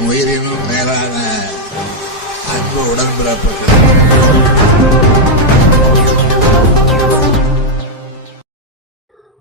என் உயிரினும் மேலான அன்பு உடன்பிறப்புகள்.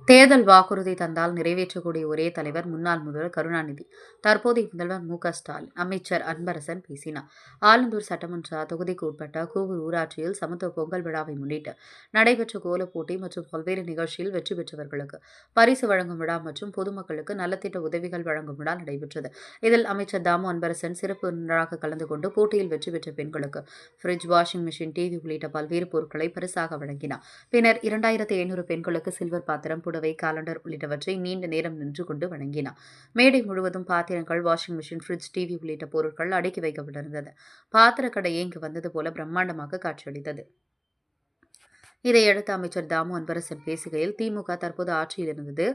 தேர்தல் வாக்குறுதி தந்தால் நிறைவேற்றக்கூடிய ஒரே தலைவர் முன்னாள் முதல்வர் கருணாநிதி. தற்போதைய முதல்வர் மு.க.ஸ்டாலின். அமைச்சர் அன்பரசன் பேசினார். ஆலந்தூர் சட்டமன்ற தொகுதிக்கு உட்பட்ட கூவூர் ஊராட்சியில் சமத்துவ பொங்கல் விழாவை முன்னிட்டு நடைபெற்ற கோலப் போட்டி மற்றும் பல்வேறு நிகழ்ச்சியில் வெற்றி பெற்றவர்களுக்கு பரிசு வழங்கும் விழா மற்றும் பொதுமக்களுக்கு நலத்திட்ட உதவிகள் வழங்கும் விழா நடைபெற்றது. இதில் அமைச்சர் தாமு அன்பரசன் சிறப்பு விருந்தினராக கலந்து கொண்டு போட்டியில் வெற்றி பெற்ற பெண்களுக்கு ஃப்ரிட்ஜ், வாஷிங் மிஷின், டிவி உள்ளிட்ட பல்வேறு பொருட்களை பரிசாக வழங்கினார். பின்னர் 2700 பெண்களுக்கு சில்வர் பாத்திரம், காலண்டர் உள்ளிட்டவற்றை நீண்ட நேரம் நின்று கொண்டு வழங்கினார். மேடை முழுவதும் பாத்திரங்கள், வாஷிங் மிஷின், ஃப்ரிட்ஜ், டிவி உள்ளிட்ட பொருட்கள் அடுக்கி வைக்கப்பட்டிருந்தது. பாத்திரக்கடை இங்கு வந்தது போல பிரம்மாண்டமாக காட்சியளித்தது. இதையடுத்து அமைச்சர் தாமு அன்பரசன் பேசுகையில், திமுக தற்போது ஆட்சியில் இருந்தது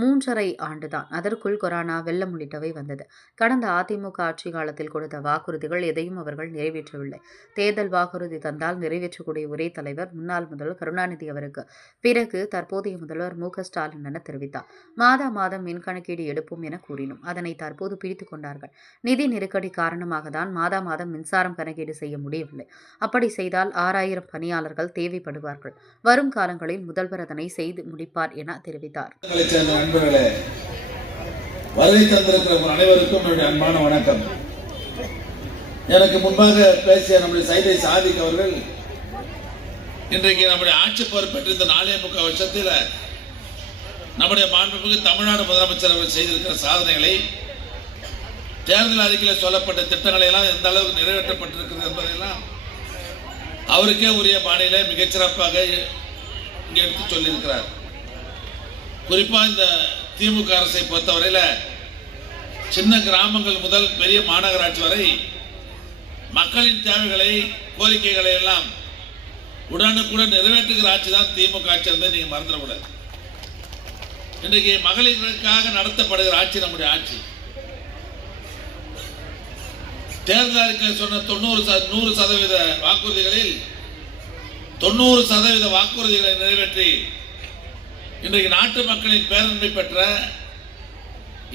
3½ ஆண்டுதான். அதற்குள் கொரோனா, வெள்ளம் உள்ளிட்டவை வந்தது. கடந்த அதிமுக ஆட்சி காலத்தில் கொடுத்த வாக்குறுதிகள் எதையும் அவர்கள் நிறைவேற்றவில்லை. தேர்தல் வாக்குறுதி தந்தால் நிறைவேற்றக்கூடிய ஒரே தலைவர் முன்னாள் முதல்வர் கருணாநிதி அவருக்கு பிறகு தற்போதைய முதல்வர் மு.க.ஸ்டாலின் என தெரிவித்தார். மாதம் மின் கணக்கீடு எடுப்போம் என கூறினோம். அதனை தற்போது பிடித்துக் கொண்டார்கள். நிதி நெருக்கடி காரணமாக தான் மாதம் மின்சாரம் கணக்கீடு செய்ய முடியவில்லை. அப்படி செய்தால் 6000 பணியாளர்கள் தேவைப்படுவார்கள். வரும் காலங்களில் முதல்வர் அதனை செய்து முடிப்பார் என தெரிவித்தார். நண்பர்களே, வருகை தந்திருக்கிற அனைவருக்கும் என்னுடைய அன்பான வணக்கம். எனக்கு முன்பாக பேசிய நம்முடைய சைதை சாதிக் அவர்கள் இன்றைக்கு நம்முடைய ஆட்சி பொறுப்பேற்ற இந்த 4.25 வருஷத்தில் நம்முடைய மாண்புமிகு தமிழ்நாடு முதலமைச்சர் அவர்கள் செய்திருக்கிற சாதனைகளை, தேர்தல் அறிக்கையில் சொல்லப்பட்ட திட்டங்களை எல்லாம் எந்த அளவுக்கு நிறைவேற்றப்பட்டிருக்கிறது என்பதையெல்லாம் அவருக்கே உரிய பாணியில மிகச்சிறப்பாக இங்கே எடுத்து சொல்லியிருக்கிறார். குறிப்பாக இந்த திமுக அரசை பொறுத்தவரையில் சின்ன கிராமங்கள் முதல் பெரிய மாநகராட்சி வரை மக்களின் தேவைகளை, கோரிக்கைகளை எல்லாம் உடனுக்குடன் நிறைவேற்றுகிற ஆட்சி தான் திமுக ஆட்சி இருந்ததை நீங்கள் மறந்துடக்கூடாது. இன்றைக்கு மகளிர்களுக்காக நடத்தப்படுகிற ஆட்சி நம்முடைய ஆட்சி. தேர்தல் அறிக்கையில் சொன்ன 100% வாக்குறுதிகளில் 90% வாக்குறுதிகளை நிறைவேற்றி இன்றைக்கு நாட்டு மக்களின் பேரன்பை பெற்ற,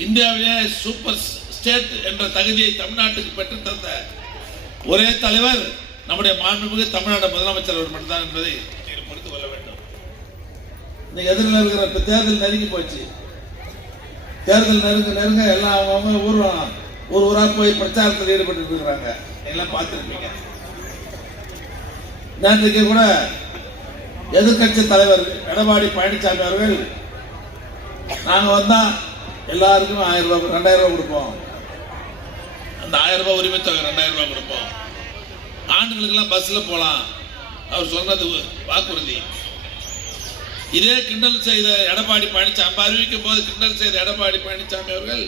இந்தியாவிலே சூப்பர் ஸ்டேட் என்ற தகுதியை தமிழ்நாட்டுக்கு பெற்று தந்த ஒரே தலைவர் நம்முடைய மாண்புமிகு தமிழ்நாடு முதலமைச்சர் அவர் மட்டும்தான் என்பதை நீங்கள் புரிந்து கொள்ள வேண்டும். இன்னைக்கு எதிரில் இருக்கிற தேர்தல் நெருங்கி போச்சு. தேர்தல் நெருங்க எல்லாம் அவங்க ஊரா போய் பிரச்சாரத்தில் ஈடுபட்டு இருக்கிறாங்க. எல்லாம் பார்த்துருப்பீங்க. நேற்றுக்கு கூட எதிர்கட்சி தலைவர் எடப்பாடி பழனிசாமி அவர்கள், நாங்க வந்தா எல்லாருக்கும் 1000 ரூபாய் 2000 ரூபாய் கொடுப்போம், அந்த 1000 ரூபாய் உரிமை தொகை 2000 ரூபாய் கொடுப்போம், ஆண்டுகளுக்கெல்லாம் பஸ்ல போலாம், அவர் சொன்னது வாக்குறுதி. இதே கிண்டல் செய்த எடப்பாடி பழனிசாமி, அறிவிக்கும் போது கிண்டல் செய்த எடப்பாடி பழனிசாமி அவர்கள்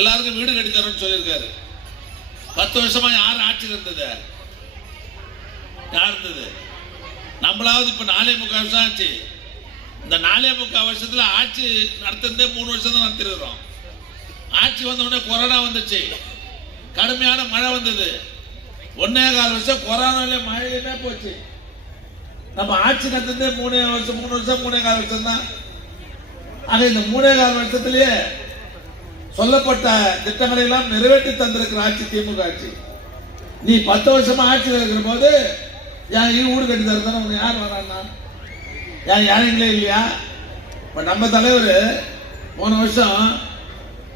எல்லாருக்கும் வீடு கட்டித்தரோம்னு சொல்லியிருக்காரு. 10 வருஷமா யார் ஆட்சியில் இருந்தது? யார் இருந்தது? நம்மளாவது இப்ப 4.25 வருஷம் ஆச்சு. இந்த 4.25 வருஷத்துல ஆட்சி நடத்துறதே 3 வருஷம் தான் நடத்திருக்கிறோம். ஆட்சி வந்த உடனே கொரோனா வந்துச்சு, கடுமையான மழை வந்தது. 1.25 வருஷம் கொரோனால மழையிலுமே போச்சு. நம்ம ஆட்சி நடத்துறதே 3 வருஷம் 3.25 வருஷம் தான். ஆக இந்த 3.25 வருஷத்திலேயே சொல்லப்பட்ட திட்டங்களை எல்லாம் நிறைவேற்றி தந்திருக்கிற ஆட்சி திமுக ஆட்சி. நீ 10 வருஷமா ஆட்சியில் இருக்கிற போது ஏன் வீடு கட்டி தரதான உனக்கு யார் வரான்னா? ஏன் யானைங்களே இல்லையா? இப்போ நம்ம தலைவர் போன வருஷம்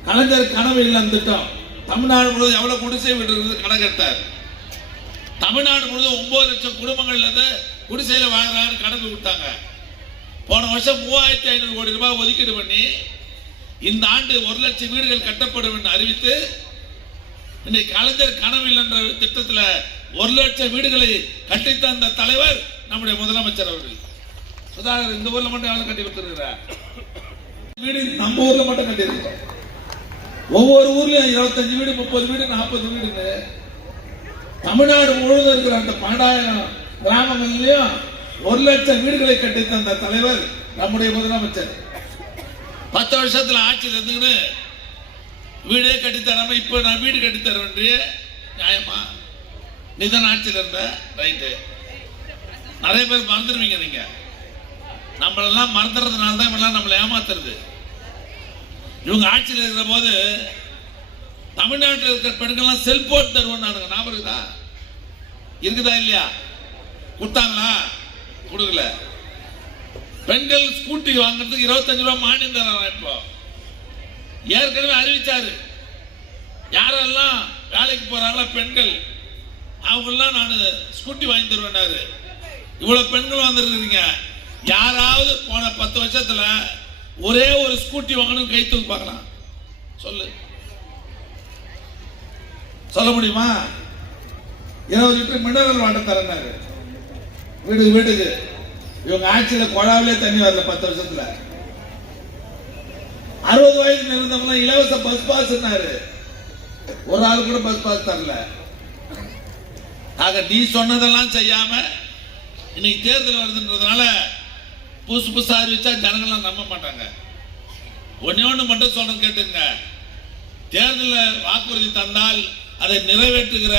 கலைஞர் கனவு இல்லம் திட்டம் தமிழ்நாடு முழுவதும் எவ்வளவு குடிசை வீடு இருக்குது கணக்கெடுத்தார். தமிழ்நாடு முழுவதும் 9 லட்சம் குடும்பங்கள்ல இருந்து குடிசையில வாங்குறாங்கன்னு கணக்கு விட்டாங்க. போன வருஷம் 3500 கோடி ரூபாய் ஒதுக்கீடு பண்ணி இந்த ஆண்டு 1 லட்சம் வீடுகள் கட்டப்படும் என்று அறிவித்து, இன்னைக்கு கலைஞர் கனவு இல்லைன்ற திட்டத்தில் 1 லட்சம் வீடுகளை கட்டித்தந்த தலைவர் நம்முடைய முதலமைச்சர் அவர்கள். சுதாகர் இந்த ஊர்ல மட்டும் யாரும் கட்டி கொடுத்திருக்கிறார்? வீடு நம்ம ஊர்ல மட்டும் கட்டியிருக்கோம். ஒவ்வொரு ஊர்லயும் 25 வீடு, 30 வீடு, 40 வீடு தமிழ்நாடு முழுவதும் இருக்கிற அந்த 12,000 கிராமங்கள்லயும் 1 லட்சம் வீடுகளை கட்டித்தந்த தலைவர் நம்முடைய முதலமைச்சர். 10 வருஷத்துல ஆட்சியில் இருந்துன்னு வீடே கட்டித்தராம இப்ப நான் வீடு கட்டித்தரேன் நியாயமா? நீதான் ஆட்சியில் இருந்த ரைட்டு. நிறைய பேர் மறந்துடுவீங்க. நீங்க நம்மளெல்லாம் மறந்துறதுனால தான் நம்மளை ஏமாத்துறது. இவங்க ஆட்சியில் இருக்கிற போது தமிழ்நாட்டில் இருக்கிற பெண்கள்லாம் செல்போன் தருவோம் ஞாபகம் இருக்குதா இல்லையா? கொடுத்தாங்களா? கொடுக்கல. பெண்கள் ஸ்கூட்டி வாங்குறதுக்கு 25 ரூபாய் மானியம் தராங்க. இப்போ ஏற்கனவே அறிவிச்சாரு, யாரெல்லாம் வேலைக்கு போறாங்களா பெண்கள் அவங்கெல்லாம் நான் ஸ்கூட்டி வாங்கி தருவேன்னாரு. இவ்வளவு பெண்கள் வந்துருக்கீங்க, யாராவது போன 10 வருஷத்துல ஒரே ஒரு ஸ்கூட்டி வாங்கணும் கை தூக்கி பார்க்கலாம். சொல்ல முடியுமா? 20 லிட்டர் மினரல் வாட்டர் தரனாரு வீட்டுக்கு. இவங்க ஆட்சியில குழாவிலே தண்ணி வரல 10 வருஷத்துல. 60 வயது இருந்தவங்க இலவச பஸ் பாஸ், ஒரு ஆள் கூட பஸ் பாஸ் தரல. ஆக நீ சொன்னதெல்லாம் செய்யாம இன்னைக்கு தேர்தல் வருதுன்றதுனால புதுசு புதுசா அறிவிச்சா ஜனங்கள்லாம் நம்ப மாட்டாங்க. ஒண்ணு மட்டும் சொல்றது கேட்டுங்க, தேர்தலில் வாக்குறுதி தந்தால் அதை நிறைவேற்றுகிற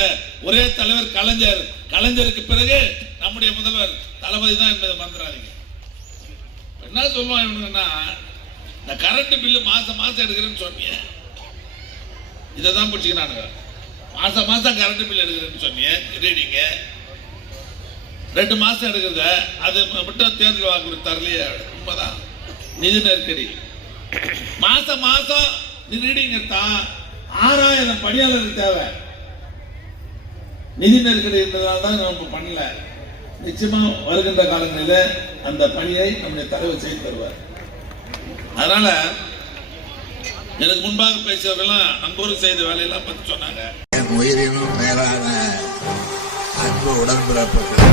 ஒரே தலைவர் கலைஞர். கலைஞருக்கு பிறகு நம்முடைய முதல்வர் தளபதி தான் என்பதை மறந்துடாதீங்க. என்ன சொல்லுவான் இவனுங்கன்னா, இந்த கரண்ட் பில்லு மாசம் மாசம் எடுக்கிறேன்னு சொன்னீங்க, இதை தான் பிடிச்சிக்கிறானுங்க. மாசம் மாசம் கரண்ட் பில் எடுக்கிறேன்னு சொன்னீங்க, ரீடிங்க 2 மாசம் எடுக்கிறத அது மட்டும் தேர்தல் வாக்குறுதி தரலையே. உண்மைதான், நிதி நெருக்கடி. மாசம் மாசம் ரீடிங் எடுத்தா 6000 பணியாளர்கள் தேவை. நிதி நெருக்கடி இருந்ததால் தான் நம்ம பண்ணல. நிச்சயமா வருகின்ற காலங்களில் அந்த பணியை நம்முடைய தலைவர் செய்து தருவார். அதனால எனக்கு முன்பாக பேசியவர்கள்லாம் நம்பூர் செய்த வேலையெல்லாம் பத்தி சொன்னாங்க. என் உயிரினும் மேலான அன்பு உடன்பிறப்புகள்,